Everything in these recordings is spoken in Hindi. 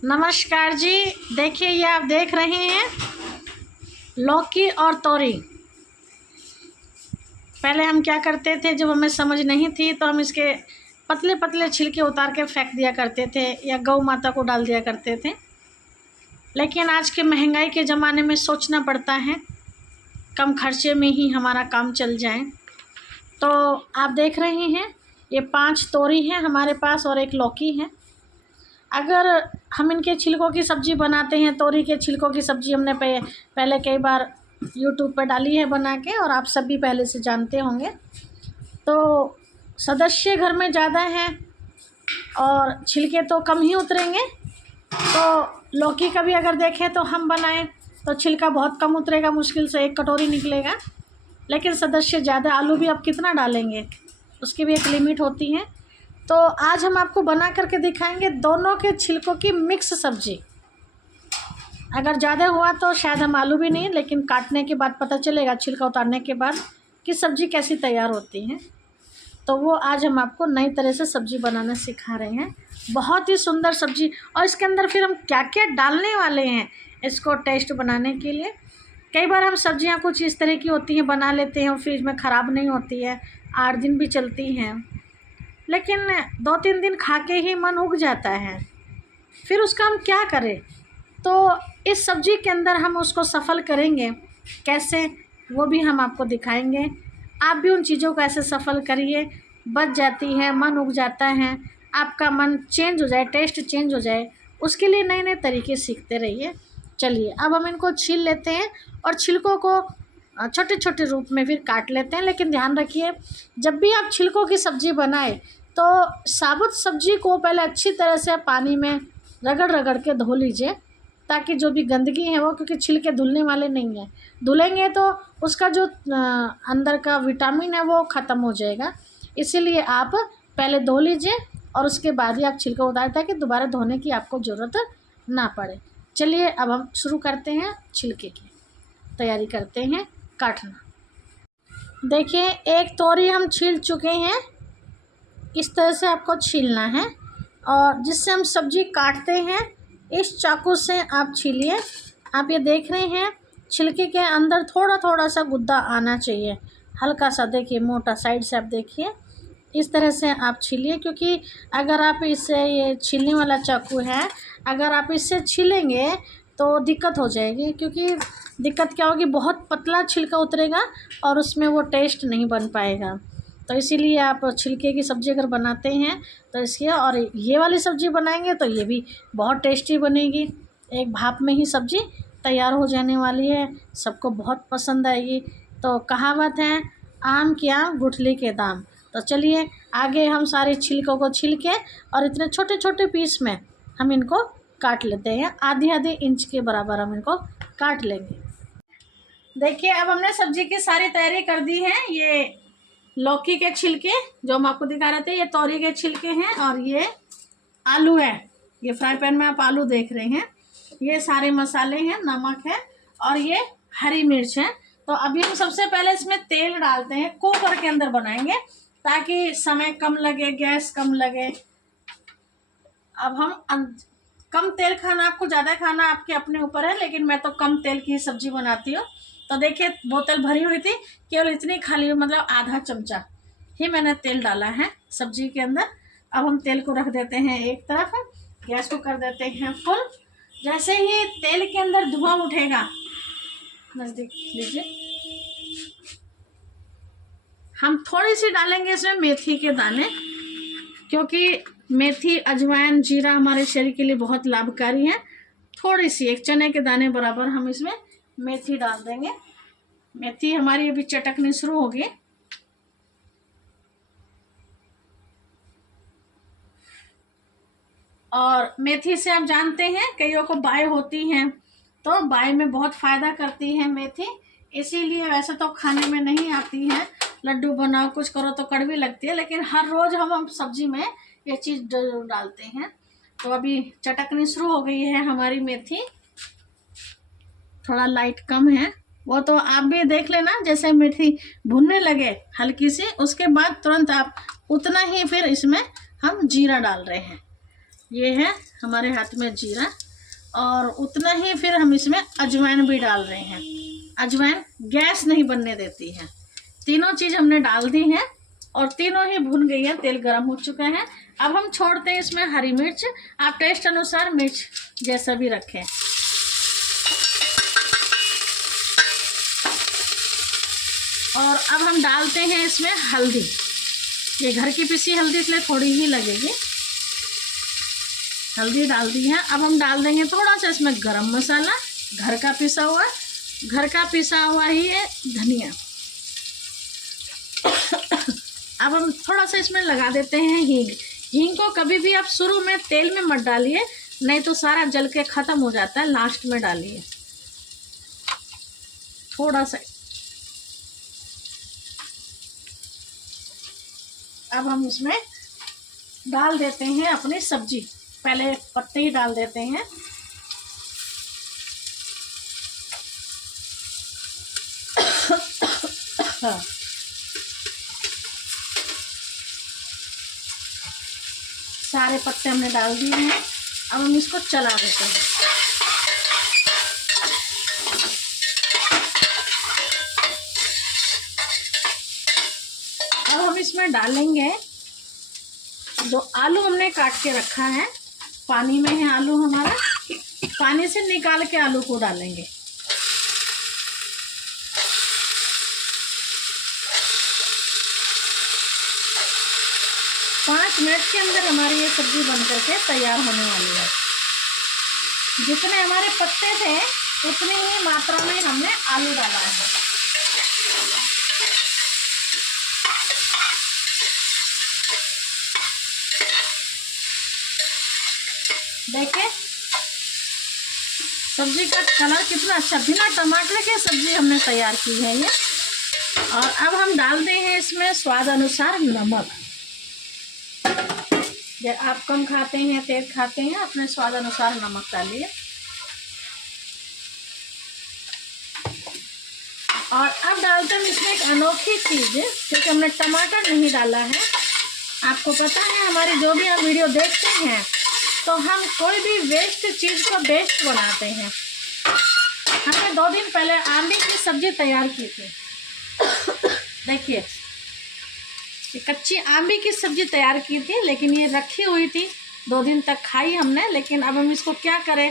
नमस्कार जी। देखिए, ये आप देख रहे हैं लौकी और तोरी। पहले हम क्या करते थे, जब हमें समझ नहीं थी तो हम इसके पतले पतले छिलके उतार के फेंक दिया करते थे या गौ माता को डाल दिया करते थे। लेकिन आज के महंगाई के ज़माने में सोचना पड़ता है कम खर्चे में ही हमारा काम चल जाए। तो आप देख रहे हैं ये 5 तोरी हैं हमारे पास और 1 लौकी है। अगर हम इनके छिलकों की सब्ज़ी बनाते हैं, तोरी के छिलकों की सब्ज़ी हमने पहले कई बार यूट्यूब पर डाली है बना के, और आप सब भी पहले से जानते होंगे। तो सदस्य घर में ज़्यादा हैं और छिलके तो कम ही उतरेंगे। तो लौकी का भी अगर देखें तो हम बनाएं तो छिलका बहुत कम उतरेगा, मुश्किल से 1 कटोरी निकलेगा। लेकिन सदस्य ज़्यादा, आलू भी आप कितना डालेंगे, उसकी भी एक लिमिट होती है। तो आज हम आपको बना करके दिखाएंगे दोनों के छिलकों की मिक्स सब्ज़ी। अगर ज़्यादा हुआ तो शायद हम आलू भी नहीं, लेकिन काटने के बाद पता चलेगा, छिलका उतारने के बाद, कि सब्ज़ी कैसी तैयार होती है। तो वो आज हम आपको नई तरह से सब्ज़ी बनाना सिखा रहे हैं। बहुत ही सुंदर सब्ज़ी। और इसके अंदर फिर हम क्या क्या डालने वाले हैं इसको टेस्ट बनाने के लिए। कई बार हम सब्ज़ियाँ कुछ इस तरह की होती हैं, बना लेते हैं और फ्रिज में ख़राब नहीं होती है, 8 दिन भी चलती हैं, लेकिन 2-3 दिन खा के ही मन उग जाता है। फिर उसका हम क्या करें? तो इस सब्ज़ी के अंदर हम उसको सफल करेंगे कैसे, वो भी हम आपको दिखाएंगे। आप भी उन चीज़ों को ऐसे सफल करिए, बच जाती है, मन उग जाता है, आपका मन चेंज हो जाए, टेस्ट चेंज हो जाए, उसके लिए नए नए तरीके सीखते रहिए। चलिए अब हम इनको छील लेते हैं और छिलकों को छोटे छोटे रूप में फिर काट लेते हैं। लेकिन ध्यान रखिए, जब भी आप छिलकों की सब्ज़ी बनाएं तो साबुत सब्ज़ी को पहले अच्छी तरह से पानी में रगड़ रगड़ के धो लीजिए, ताकि जो भी गंदगी है वो, क्योंकि छिलके धुलने वाले नहीं हैं, धुलेंगे तो उसका जो अंदर का विटामिन है वो ख़त्म हो जाएगा। इसीलिए आप पहले धो लीजिए और उसके बाद ही आप छिलका उतारें, ताकि दोबारा धोने की आपको ज़रूरत ना पड़े। चलिए अब हम शुरू करते हैं, छिलके की तैयारी करते हैं, काटना। देखिए, 1 तोरी हम छील चुके हैं। इस तरह से आपको छीलना है, और जिससे हम सब्ज़ी काटते हैं इस चाकू से आप छीलिए। आप ये देख रहे हैं छिलके के अंदर थोड़ा थोड़ा सा गुद्दा आना चाहिए, हल्का सा, देखिए मोटा, साइड से आप देखिए, इस तरह से आप छीलिए। क्योंकि अगर आप इससे, ये छीलने वाला चाकू है, अगर आप इससे छीलेंगे तो दिक्कत हो जाएगी। क्योंकि दिक्कत क्या होगी, बहुत पतला छिलका उतरेगा और उसमें वो टेस्ट नहीं बन पाएगा। तो इसीलिए आप छिलके की सब्ज़ी अगर बनाते हैं तो इसकी, और ये वाली सब्ज़ी बनाएंगे तो ये भी बहुत टेस्टी बनेगी। एक भाप में ही सब्ज़ी तैयार हो जाने वाली है, सबको बहुत पसंद आएगी। तो कहावत है, आम की आम गुठली के दाम। तो चलिए आगे हम सारे छिलकों को छील के और इतने छोटे छोटे पीस में हम इनको काट लेते हैं। आधी आधी इंच के बराबर हम इनको काट लेंगे। देखिए, अब हमने सब्ज़ी की सारी तैयारी कर दी है। ये लौकी के छिलके जो हम आपको दिखा रहे थे, ये तोरी के छिलके हैं, और ये आलू है। ये फ्राई पैन में आप आलू देख रहे हैं। ये सारे मसाले हैं, नमक है, और ये हरी मिर्च है। तो अभी हम सबसे पहले इसमें तेल डालते हैं। कुकर के अंदर बनाएंगे ताकि समय कम लगे, गैस कम लगे। अब हम कम तेल खाना, आपको ज़्यादा खाना आपके अपने ऊपर है, लेकिन मैं तो कम तेल की सब्ज़ी बनाती हूँ। तो देखिए, बोतल भरी हुई थी, केवल इतनी खाली, मतलब आधा चमचा ही मैंने तेल डाला है सब्ज़ी के अंदर। अब हम तेल को रख देते हैं एक तरफ, गैस को कर देते हैं फुल। जैसे ही तेल के अंदर धुआं उठेगा, नज़दीक लीजिए, हम थोड़ी सी डालेंगे इसमें मेथी के दाने, क्योंकि मेथी, अजवाइन, जीरा हमारे शरीर के लिए बहुत लाभकारी है। थोड़ी सी, 1 चने के दाने बराबर हम इसमें मेथी डाल देंगे। मेथी हमारी अभी चटकनी शुरू होगी। और मेथी से आप जानते हैं कईयों को बाय होती हैं, तो बाय में बहुत फ़ायदा करती है मेथी। इसीलिए वैसे तो खाने में नहीं आती है, लड्डू बनाओ, कुछ करो तो कड़वी लगती है, लेकिन हर रोज़ हम सब्ज़ी में ये चीज़ जरूर डालते हैं। तो अभी चटकनी शुरू हो गई है हमारी मेथी। थोड़ा लाइट कम है, वो तो आप भी देख लेना। जैसे मेथी भुनने लगे हल्की सी, उसके बाद तुरंत आप उतना ही फिर इसमें हम जीरा डाल रहे हैं। ये है हमारे हाथ में जीरा, और उतना ही फिर हम इसमें अजवाइन भी डाल रहे हैं। अजवाइन गैस नहीं बनने देती है। तीनों चीज़ हमने डाल दी है और तीनों ही भुन गई है, तेल गर्म हो चुका है। अब हम छोड़ते हैं इसमें हरी मिर्च, आप टेस्ट अनुसार मिर्च जैसा भी रखें। और अब हम डालते हैं इसमें हल्दी। ये घर की पिसी हल्दी इसलिए थोड़ी ही लगेगी। हल्दी डाल दी है। अब हम डाल देंगे थोड़ा सा इसमें गरम मसाला, घर का पिसा हुआ ही है धनिया। अब हम थोड़ा सा इसमें लगा देते हैं हींग। हींग को कभी भी आप शुरू में तेल में मत डालिए, नहीं तो सारा जल के ख़त्म हो जाता है, लास्ट में डालिए थोड़ा सा। अब हम इसमें डाल देते हैं अपनी सब्जी। पहले पत्ते ही डाल देते हैं। हाँ। सारे पत्ते हमने डाल दिए हैं। अब हम इसको चला देते हैं। अब हम इसमें डालेंगे जो आलू हमने काट के रखा है। पानी में है आलू हमारा, पानी से निकाल के आलू को डालेंगे। पाँच मिनट के अंदर हमारी ये सब्ज़ी बन करके तैयार होने वाली है। जितने हमारे पत्ते थे उतनी ही मात्रा में हमने आलू डाला है। देखिए सब्जी का कलर कितना अच्छा, बिना टमाटर के सब्जी हमने तैयार की है ये। और अब हम डालते हैं इसमें स्वाद अनुसार नमक। जब आप कम खाते हैं, तेज खाते हैं, अपने स्वाद अनुसार नमक डालिए। और अब डालते हैं इसमें एक अनोखी चीज़, क्योंकि हमने टमाटर नहीं डाला है। आपको पता है हमारी जो भी आप वीडियो देखते हैं तो हम कोई भी वेस्ट चीज़ को बेस्ट बनाते हैं। हमने 2 दिन पहले आंबी की सब्ज़ी तैयार की थी। देखिए कच्ची आंबी की सब्ज़ी तैयार की थी, लेकिन ये रखी हुई थी 2 दिन तक खाई हमने। लेकिन अब हम इसको क्या करें,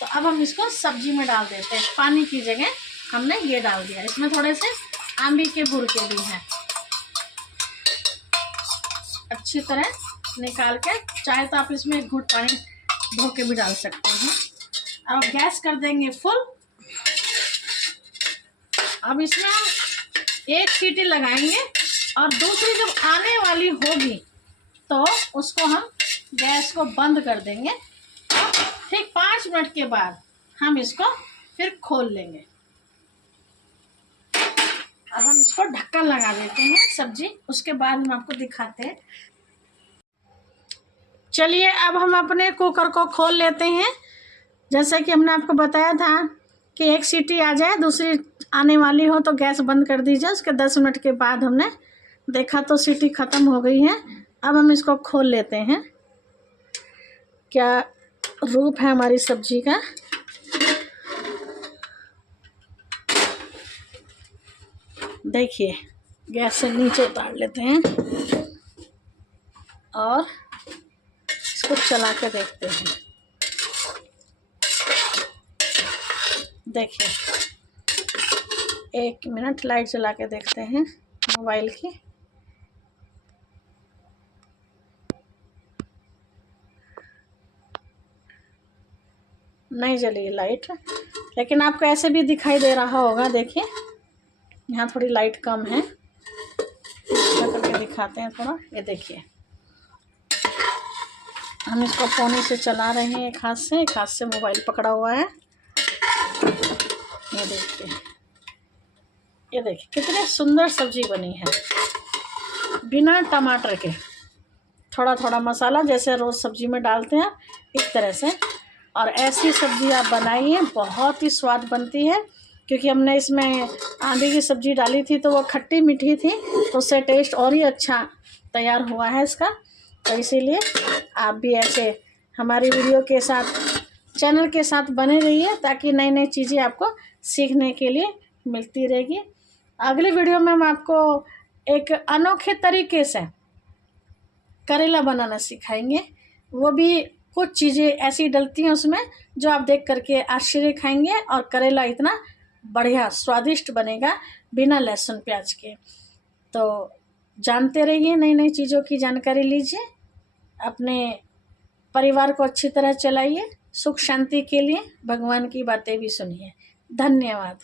तो अब हम इसको सब्ज़ी में डाल देते हैं। पानी की जगह हमने ये डाल दिया। इसमें थोड़े से आंबी के बुरके भी हैं। अच्छी तरह निकाल के, चाहे तो आप इसमें एक घूंट पानी धो के भी डाल सकते हैं। अब गैस कर देंगे फुल। अब इसमें हम 1 सीटी लगाएंगे और दूसरी जब आने वाली होगी तो उसको हम गैस को बंद कर देंगे। और ठीक 5 मिनट के बाद हम इसको फिर खोल लेंगे। अब हम इसको ढक्कन लगा देते हैं सब्जी, उसके बाद हम आपको दिखाते हैं। चलिए अब हम अपने कुकर को खोल लेते हैं। जैसे कि हमने आपको बताया था कि 1 सीटी आ जाए, दूसरी आने वाली हो तो गैस बंद कर दीजिए। उसके 10 मिनट के बाद हमने देखा तो सीटी ख़त्म हो गई है। अब हम इसको खोल लेते हैं। क्या रूप है हमारी सब्जी का। देखिए गैस से नीचे उतार लेते हैं और इसको चला के देखते हैं। देखिए 1 मिनट लाइट जला के देखते हैं मोबाइल की। नहीं जली लाइट, लेकिन आपको ऐसे भी दिखाई दे रहा होगा। देखिए यहाँ थोड़ी लाइट कम है, करके दिखाते हैं थोड़ा। ये देखिए हम इसको फोन से चला रहे हैं, एक हाथ से मोबाइल पकड़ा हुआ है। ये देखिए कितनी सुंदर सब्जी बनी है बिना टमाटर के। थोड़ा थोड़ा मसाला जैसे रोज़ सब्जी में डालते हैं इस तरह से। और ऐसी सब्जी आप बनाइए, बहुत ही स्वाद बनती है। क्योंकि हमने इसमें आंधी की सब्ज़ी डाली थी तो वो खट्टी मीठी थी, तो उससे टेस्ट और ही अच्छा तैयार हुआ है इसका। तो इसीलिए आप भी ऐसे हमारी वीडियो के साथ, चैनल के साथ बने रहिए ताकि नई नई चीज़ें आपको सीखने के लिए मिलती रहेगी। अगली वीडियो में हम आपको एक अनोखे तरीके से करेला बनाना सिखाएंगे। वो भी कुछ चीज़ें ऐसी डलती हैं उसमें जो आप देख करके आश्चर्य खाएंगे, और करेला इतना बढ़िया स्वादिष्ट बनेगा बिना लहसुन प्याज के। तो जानते रहिए, नई नई चीज़ों की जानकारी लीजिए, अपने परिवार को अच्छी तरह चलाइए, सुख शांति के लिए भगवान की बातें भी सुनिए। धन्यवाद।